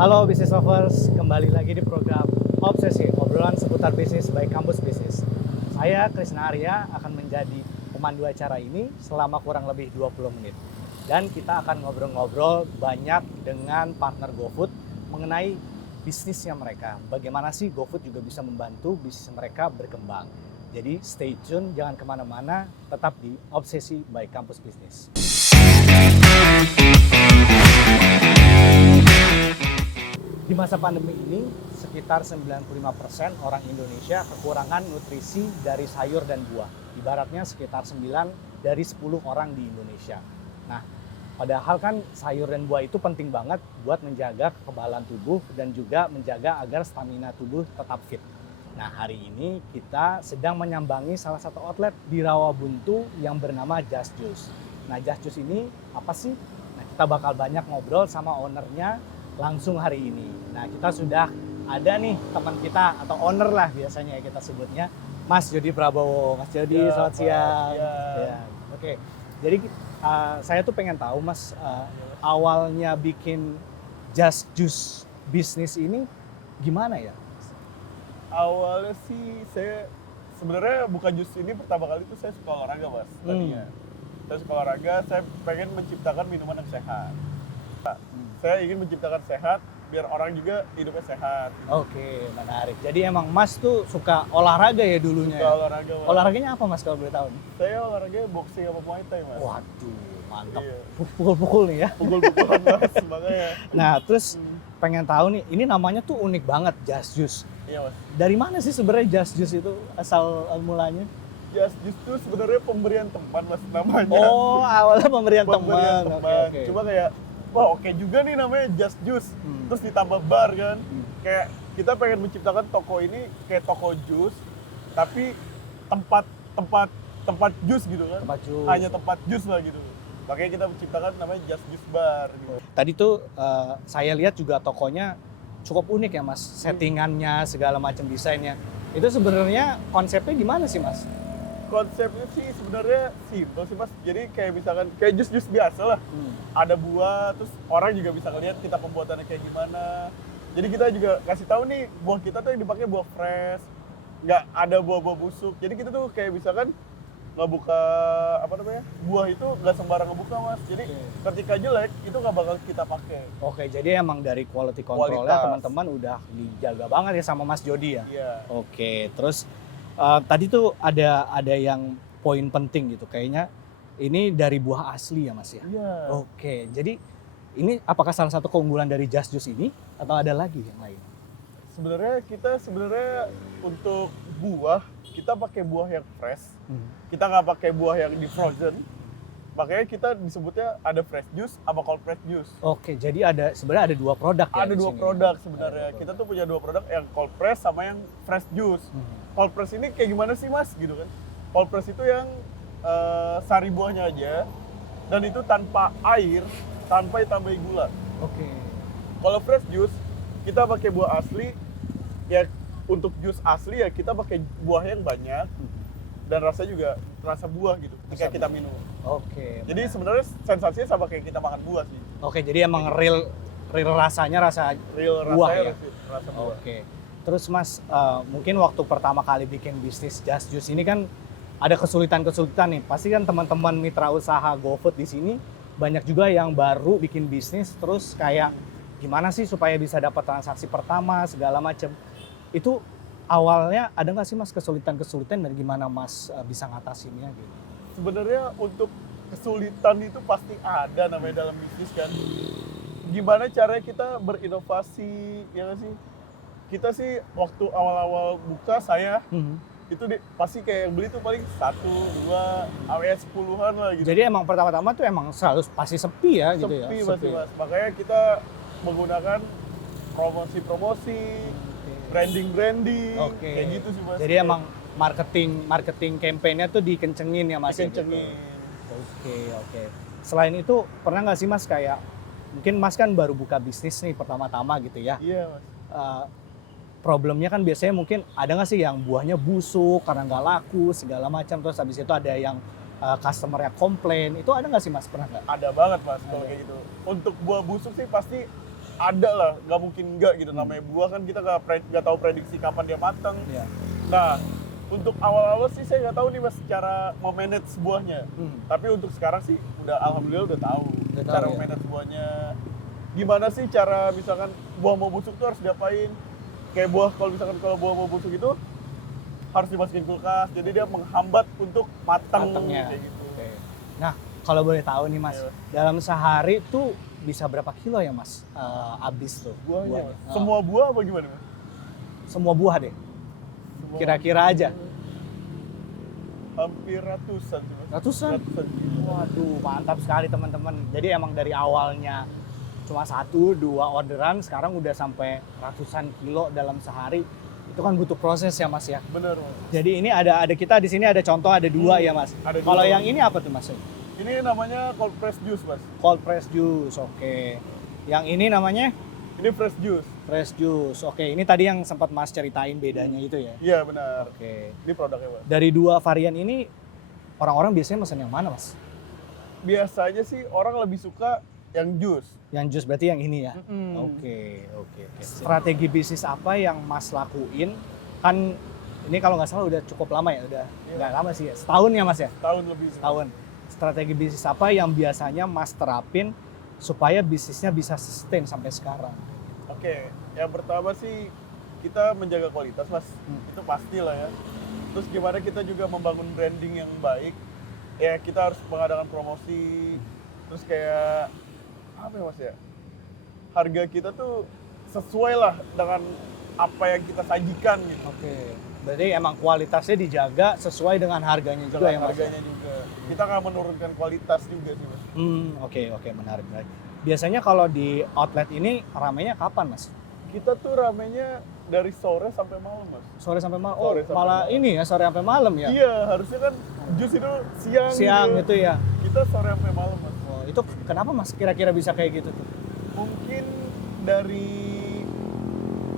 Halo Business Lovers, kembali lagi di program Obsesi, obrolan seputar bisnis by Kampus Bisnis. Saya Krisna Arya akan menjadi pemandu acara ini selama kurang lebih 20 menit. Dan kita akan ngobrol-ngobrol banyak dengan partner GoFood mengenai bisnisnya mereka. Bagaimana sih GoFood juga bisa membantu bisnis mereka berkembang. Jadi stay tune, jangan kemana-mana, tetap di Obsesi by Kampus Bisnis. Di masa pandemi ini, sekitar 95% orang Indonesia kekurangan nutrisi dari sayur dan buah. Ibaratnya sekitar 9 dari 10 orang di Indonesia. Nah, padahal kan sayur dan buah itu penting banget buat menjaga kekebalan tubuh dan juga menjaga agar stamina tubuh tetap fit. Nah, hari ini kita sedang menyambangi salah satu outlet di Rawabuntu yang bernama Just Juice. Nah, Just Juice ini apa sih? Nah, kita bakal banyak ngobrol sama ownernya langsung hari ini. Nah, kita sudah ada nih teman kita atau owner lah biasanya kita sebutnya, Mas Jody Prabowo. Mas Jody, ya, selamat siang. Ya. Oke. Jadi saya tuh pengen tahu Mas, awalnya bikin Just Juice bisnis ini gimana ya? Awalnya sih saya sebenarnya bukan jus ini pertama kali itu saya suka olahraga Mas tadinya. Saya suka olahraga, saya pengen menciptakan minuman yang sehat. Saya ingin menciptakan sehat biar orang juga hidupnya sehat. Oke, menarik. Jadi emang Mas tuh suka olahraga ya dulunya? Suka olahraga Mas. Olahraganya apa Mas kalau boleh tahu? Saya olahraga boxing sama Muay Thai Mas. Waduh, mantap. Iya. Pukul-pukul nih ya. Pukul-pukulan Mas, makanya. Nah, terus pengen tahu nih, ini namanya tuh unik banget, Just Juice. Iya Mas. Dari mana sih sebenarnya Just Juice itu asal mulanya? Just Juice itu sebenarnya pemberian teman Mas namanya. Oh, awalnya pemberian Pemberian teman. teman. Oke. Cuma kayak wah oke juga nih namanya Just Juice. Terus ditambah bar kan. Kayak kita pengen menciptakan toko ini kayak toko jus tapi tempat jus gitu kan. Tempat jus. Hanya tempat jus lah gitu. Makanya kita menciptakan namanya Just Juice Bar gitu. Tadi tuh saya lihat juga tokonya cukup unik ya Mas. Settingannya, segala macam desainnya. Itu sebenarnya konsepnya gimana sih Mas? Konsepnya sih sebenarnya simpel sih Mas. Jadi kayak misalkan kayak jus-jus biasa lah. Ada buah, terus orang juga bisa ngeliat kita pembuatannya kayak gimana. Jadi kita juga kasih tahu nih buah kita tuh yang dipakai buah fresh, nggak ada buah-buah busuk. Jadi kita tuh kayak misalkan ngebuka buah itu nggak sembarang ngebuka Mas. Jadi ketika jelek itu nggak bakal kita pakai. Oke, jadi emang dari quality control-nya teman-teman udah dijaga banget ya sama Mas Jody ya? Iya. Oke, terus tadi tuh ada yang poin penting gitu, kayaknya ini dari buah asli ya Mas ya? Iya. Oke, jadi ini apakah salah satu keunggulan dari Just Juice ini atau ada lagi yang lain? Sebenarnya untuk buah kita pakai buah yang fresh. Kita nggak pakai buah yang di frozen. Makanya kita disebutnya ada fresh juice sama cold press juice. Oke, jadi sebenarnya ada dua produk ya? Ada dua produk sebenarnya. Kita tuh punya dua produk, yang cold press sama yang fresh juice. Cold press ini kayak gimana sih Mas gitu kan? Cold press itu yang sari buahnya aja dan itu tanpa air, tanpa ditambahin gula. Oke. Kalau fresh juice kita pakai buah asli. Ya untuk jus asli ya kita pakai buah yang banyak dan rasanya juga rasa buah gitu ketika kita minum. Oke. Jadi sebenarnya sensasinya sama kayak kita makan buah sih. Oke, jadi emang real rasanya rasa Real buah rasanya ya? rasa buah. Oke. Terus Mas, mungkin waktu pertama kali bikin bisnis Just Juice ini kan ada kesulitan-kesulitan nih. Pasti kan teman-teman mitra usaha GoFood di sini banyak juga yang baru bikin bisnis terus kayak gimana sih supaya bisa dapat transaksi pertama segala macam. Itu awalnya ada nggak sih Mas kesulitan-kesulitan dan gimana Mas bisa ngatasinnya gitu? Sebenarnya untuk kesulitan itu pasti ada namanya dalam bisnis kan. Gimana caranya kita berinovasi ya nggak sih? Kita sih waktu awal-awal buka saya itu pasti kayak yang beli tuh paling 1, 2, AWS 10-an lah gitu. Jadi emang pertama-tama tuh emang selalu pasti sepi ya gitu ya? Sepi Mas. Makanya kita menggunakan promosi-promosi, branding, kayak gitu sih Mas. Jadi emang marketing campaign-nya tuh dikencengin ya Mas? Dikencengin. Oke. Selain itu pernah nggak sih Mas kayak, mungkin Mas kan baru buka bisnis nih pertama-tama gitu ya? Iya Mas. Problemnya kan biasanya mungkin ada nggak sih yang buahnya busuk karena nggak laku segala macam, terus habis itu ada yang customer-nya komplain, itu ada nggak sih Mas, pernah nggak? Ada banget Mas kalau kayak gitu. Untuk buah busuk sih pasti ada lah, nggak mungkin enggak gitu. Namanya buah kan kita nggak tahu prediksi kapan dia matang. Iya. Nah, untuk awal-awal sih saya nggak tahu nih mas cara memanage buahnya. Tapi untuk sekarang sih udah alhamdulillah udah tahu cara ya. memanage buahnya. Gimana sih cara misalkan buah mau busuk tuh harus diapain? Kayak kalau buah mau busuk itu harus dimasukin kulkas, jadi dia menghambat untuk Matangnya. kayak gitu. Oke. Nah, kalau boleh tahu nih mas, Iya. dalam sehari tuh bisa berapa kilo ya mas habis tuh Buahnya, Mas. Ah. Semua buah apa gimana mas? Semua buah deh, Semua kira-kira aja. hampir ratusan sih mas. Ratusan? Kilo. Waduh, mantap sekali teman-teman. Jadi emang dari awalnya cuma 1-2 orderan, sekarang udah sampai ratusan kilo dalam sehari. Itu kan butuh proses ya mas ya. Bener mas. Jadi ini ada kita di sini ada contoh ada 2 ya mas. Ada Kalau 2. yang ini apa tuh mas? Ini namanya cold press juice mas. Cold press juice, oke. Yang ini namanya Ini fresh juice. fresh juice, oke. Ini tadi yang sempat mas ceritain bedanya itu ya. Iya benar. Oke. Ini produknya mas. Dari 2 varian ini orang-orang biasanya pesan yang mana mas? Biasanya sih orang lebih suka yang jus. Yang juice berarti yang ini ya? Mm-mm. Oke. Strategi bisnis apa yang Mas lakuin? Kan ini kalau nggak salah udah cukup lama ya, udah nggak lama sih ya, setahun ya Mas ya? Tahun lebih. Setahun. Strategi bisnis apa yang biasanya Mas terapin supaya bisnisnya bisa sustain sampai sekarang? Oke, yang pertama sih kita menjaga kualitas mas, itu pasti lah ya. Terus gimana kita juga membangun branding yang baik, ya kita harus mengadakan promosi, terus kayak apa ya mas ya, harga kita tuh sesuai lah dengan apa yang kita sajikan gitu. Oke. Berarti emang kualitasnya dijaga sesuai dengan harganya juga Dengan ya Mas? harganya juga, kita nggak menurunkan kualitas juga sih mas. Oke, menarik. Biasanya kalau di outlet ini ramainya kapan Mas? Kita tuh ramenya dari sore sampai malam mas. Sore sampai malam? Sore sampai Malah malam. ini ya, sore sampai malam ya? Iya, harusnya kan jus itu siang. Siang gitu. itu ya? Kita sore sampai malam mas. Oh, itu kenapa Mas kira-kira bisa kayak gitu tuh? Mungkin dari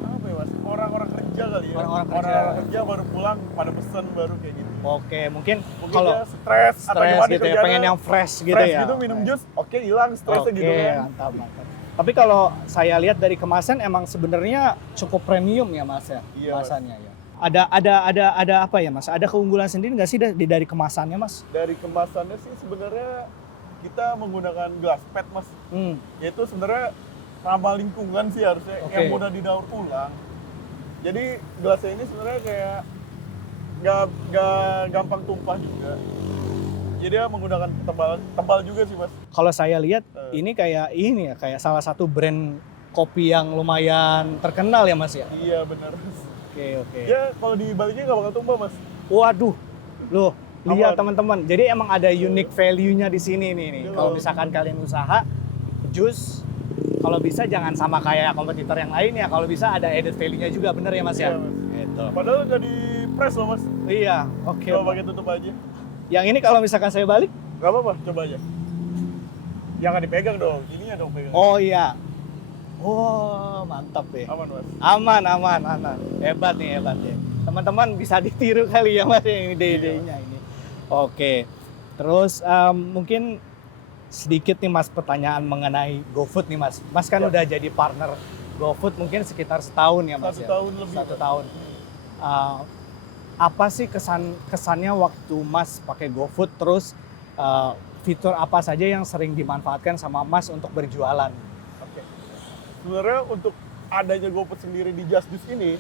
apa ya mas, orang-orang kerja kali ya. Orang-orang kerja. Orang-orang kerja baru pulang pada pesen baru kayak gitu. Oke, mungkin Mungkin kalau dia stres atau stres gimana gitu ya, kerjanya, pengen yang fresh gitu fresh ya? gitu minum jus, oke hilang stresnya Oke, gitu kan. mantap. Tapi kalau saya lihat dari kemasan emang sebenarnya cukup premium ya Mas ya, Iya, Mas. kemasannya ya. Ada apa ya Mas? Ada keunggulan sendiri nggak sih dari kemasannya Mas? Dari kemasannya sih sebenarnya kita menggunakan glass pad mas, yaitu sebenarnya ramah lingkungan sih harusnya, Oke. yang mudah didaur ulang. Jadi gelasnya ini sebenarnya kayak nggak gampang tumpah juga. Jadi dia menggunakan tebal juga sih mas. Kalau saya lihat ini kayak salah satu brand kopi yang lumayan terkenal ya Mas ya. Iya benar. Oke. Ya kalau dibaliknya nggak bakal tumpah mas. Waduh, loh lihat Aman. teman-teman. Jadi emang ada unique value-nya di sini nih. Iya. Kalau misalkan kalian usaha jus, kalau bisa jangan sama kayak kompetitor yang lain ya. Kalau bisa ada added value-nya juga, bener ya Mas ya? Iya, Mas. Gitu. Padahal nggak di press loh mas. Iya, oke. Coba pakai tutup aja. Yang ini kalau misalkan saya balik, Nggak apa-apa, coba aja. Jangan dipegang dong, ininya dong pegang. oh iya. Oh, mantap ya. Aman mas. Aman. Hebat nih. Teman-teman bisa ditiru kali ya Mas ini ide-idenya ini. Oke. Terus mungkin sedikit nih Mas pertanyaan mengenai GoFood nih Mas. Mas kan Ya. udah jadi partner GoFood mungkin sekitar setahun ya Mas 1 ya? tahun lebih. 1 tahun. Apa sih kesannya waktu Mas pakai GoFood, terus fitur apa saja yang sering dimanfaatkan sama Mas untuk berjualan? Oke. Sebenarnya untuk adanya GoFood sendiri di Just Juice ini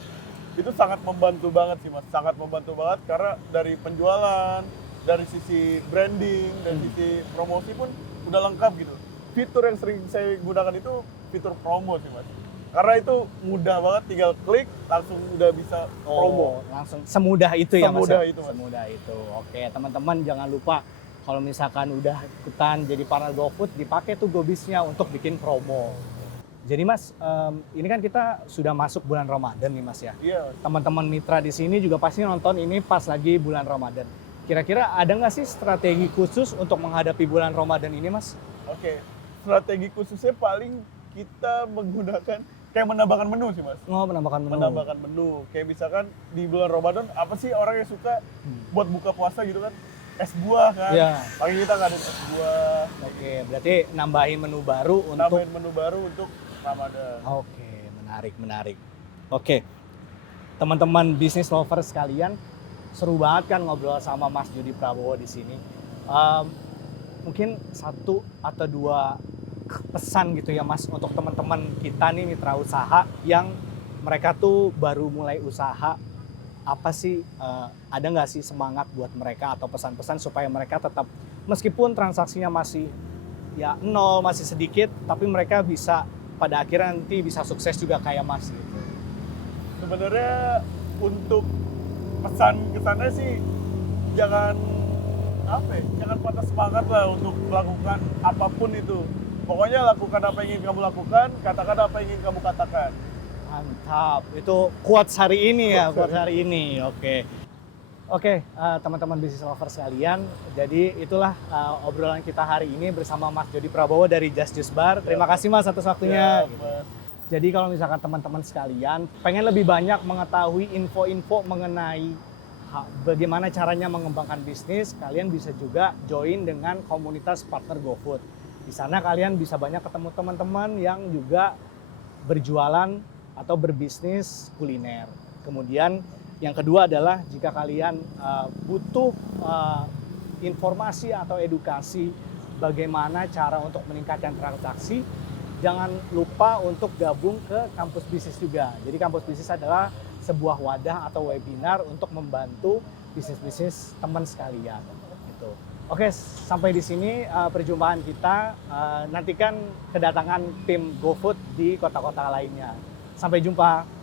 itu sangat membantu banget sih mas, sangat membantu banget karena dari penjualan, dari sisi branding, dari sisi promosi pun udah lengkap gitu. Fitur yang sering saya gunakan itu fitur promo sih mas, karena itu mudah banget, tinggal klik langsung udah bisa promo. Langsung semudah itu ya Mas? Semudah ya? itu, Mas. Semudah itu. Oke, teman-teman jangan lupa kalau misalkan udah ikutan jadi partner GoFood, dipakai tuh GoBiz-nya untuk bikin promo. Jadi Mas, ini kan kita sudah masuk bulan Ramadan nih Mas ya. Iya mas. Teman-teman mitra di sini juga pasti nonton ini pas lagi bulan Ramadan. Kira-kira ada nggak sih strategi khusus untuk menghadapi bulan Ramadan ini Mas? Oke, strategi khususnya paling kita menggunakan kayak menambahkan menu sih mas. Oh, menambahkan menu. Menambahkan menu. Kayak misalkan di bulan Ramadan apa sih orang yang suka buat buka puasa gitu kan? Es buah kan. Iya. Paling kita ngadain es buah. Oke, berarti nambahin menu baru untuk Nambahin menu baru untuk Ramadan. Oke, menarik. Oke, teman-teman bisnis lover sekalian, seru banget kan ngobrol sama Mas Jody Prabowo di sini. Mungkin 1 atau 2 pesan gitu ya Mas untuk teman-teman kita nih mitra usaha yang mereka tuh baru mulai usaha, apa sih, ada nggak sih semangat buat mereka atau pesan-pesan supaya mereka tetap meskipun transaksinya masih ya nol, masih sedikit, tapi mereka bisa pada akhirnya nanti bisa sukses juga kayak Mas gitu. Sebenarnya untuk pesan kesannya sih jangan jangan patah semangat lah untuk melakukan apapun itu. Pokoknya lakukan apa yang ingin kamu lakukan, katakan apa yang ingin kamu katakan. Mantap, itu quotes hari ini ya, quotes hari ini. Oke, teman-teman bisnis lover sekalian, jadi itulah obrolan kita hari ini bersama Mas Jody Prabowo dari Just Juice Bar. Terima kasih Mas atas waktunya. Ya, Mas. Jadi kalau misalkan teman-teman sekalian pengen lebih banyak mengetahui info-info mengenai bagaimana caranya mengembangkan bisnis, kalian bisa juga join dengan komunitas partner GoFood. Di sana kalian bisa banyak ketemu teman-teman yang juga berjualan atau berbisnis kuliner. Kemudian yang kedua adalah jika kalian butuh informasi atau edukasi bagaimana cara untuk meningkatkan transaksi, jangan lupa untuk gabung ke kampus bisnis juga. Jadi kampus bisnis adalah sebuah wadah atau webinar untuk membantu bisnis-bisnis teman sekalian. Gitu. Oke, sampai di sini perjumpaan kita. Nantikan kedatangan tim GoFood di kota-kota lainnya. Sampai jumpa.